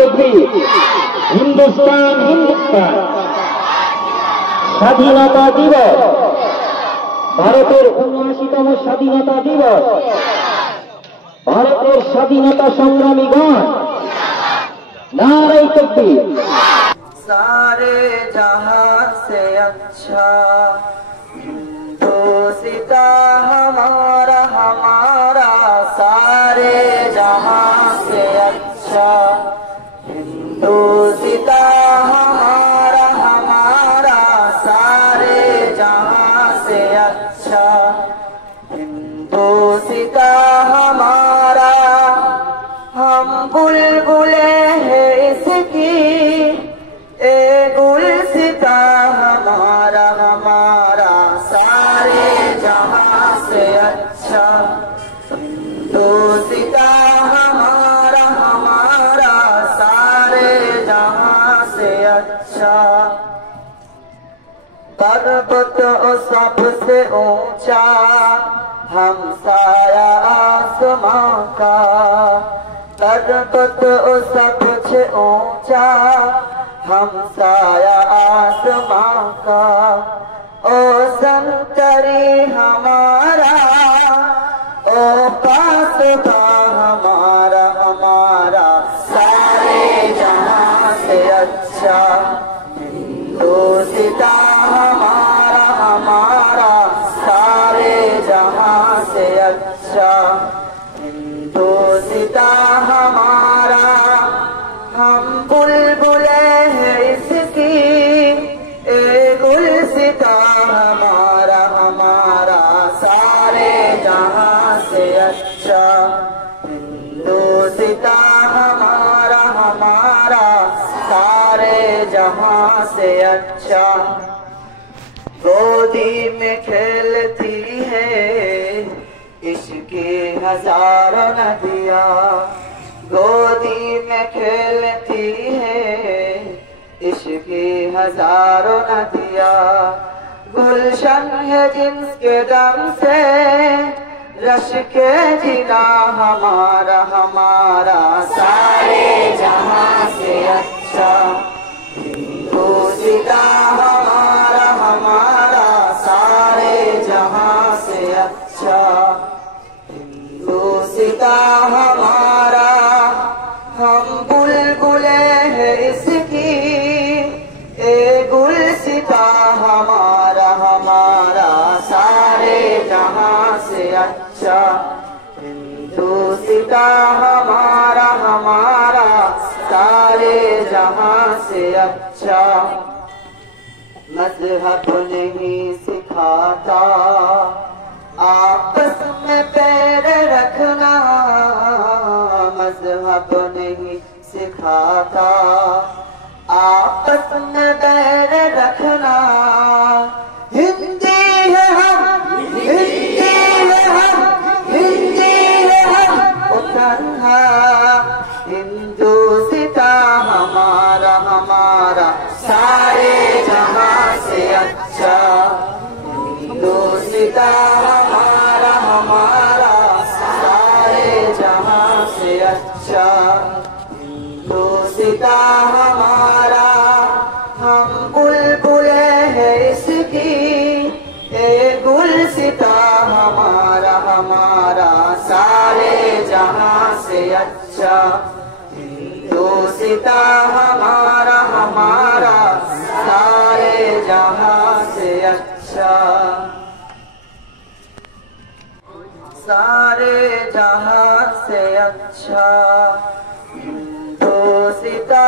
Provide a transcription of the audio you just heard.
तकबीर हिंदुस्तान हिंदुस्तान স্বাধীনতা দিবস ভারতের ৭৯তম স্বাধীনতা দিবস ভারতের স্বাধীনতা সংগ্রামীগণ नारे तकबीर सारे जहां से अच्छा हिंदुस्ता हमारा हमारा सारे जहां से अच्छा हिंदुस्ता हमारा हमारा सारे जहां से अच्छा हिंदुस्ता हमारा हम बुलबुले हैं इसकी ए गुलसिता हमारा हमारा सारे जहां से अच्छा हिंदुस्ता हमारा हमारा सारे जहां से अच्छा पर्वत सबसे ऊंचा हमसाया आसमां का पर्वत सबसे ऊंचा हमसाया आसमां का ओ संतरी हमारा ओ कासबा हमारा हमारा सारे जहां से अच्छा हिंदुस्ता हमारा हमारा सारे जहां से अच्छा हिंदुस्ता हमारा हम बुलबुले हैं इसकी ए गुलसिता हमारा हमारा सारे जहां से अच्छा हिंदुस्ता हमारा हमारा सारे जहां से अच्छा गोदी में खेलती है इश्क़े हजारों नदियाँ गोदी में खेलती है इश्क़े हजारों नदियाँ गुलशन है जिसके दम से रश के जिना हमारा हमारा सारे जहां से अच्छा हिंदुस्ता हमारा हमारा सारे जहां से अच्छा हिंदुस्ता हमारा हम बुलबुले हैं इसकी ए गुलसिता हमारा हमारा सारे जहां से अच्छा हिंदुस्ता हमारा हमारा सारे जहां से अच्छा मजहब नहीं सिखाता आपस में पैर रखना मजहब नहीं सिखाता आपस में पैर रखना हिंदी है हम हिंदी है हम हिंदी है हम उतना हिंदुस्ता हमारा हमारा सारे जहां से अच्छा हिंदुस्ता हमारा हमारा सारे जहां से अच्छा हिंदुस्ता हमारा हम बुलबुले हैं इसकी ए गुलसिता हमारा हमारा सारे जहां से अच्छा हिंदुस्ता हमारा हमारा सारे जहां से अच्छा सारे जहां से अच्छा हिंदुस्ता